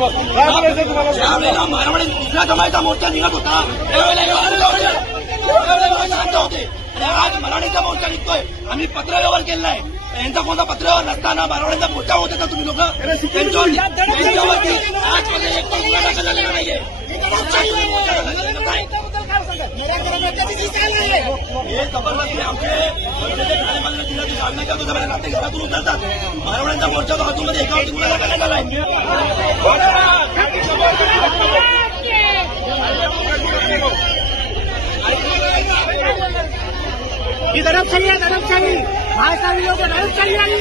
ज्यावेळेला मारवाडी दुसऱ्या जमाईचा मोर्चा निघत होता त्यावेळेला शांत होते आणि आज मराठीचा मोर्चा निघतोय. आम्ही पत्रव्यवहार केलेला आहे. यांचा कोणता पत्रव्यवहार नसताना मारवाडीचा मोर्चा होते का तुम्ही लोक? त्यांच्यावरती आजमध्ये एक पण गुन्हा दाखल झालेला नाहीये. हे जबरदस्ती आमचे जिल्ह्याची सामना करतो रात्री घरातून उतरतात. मारवाड्यांचा मोर्चा तो हातूमध्ये एकावरती गुन्हा दाखल झाला आहे. ही दडपशाही आहे, दडपशाही. महाराष्ट्रातील लोक दडपशाही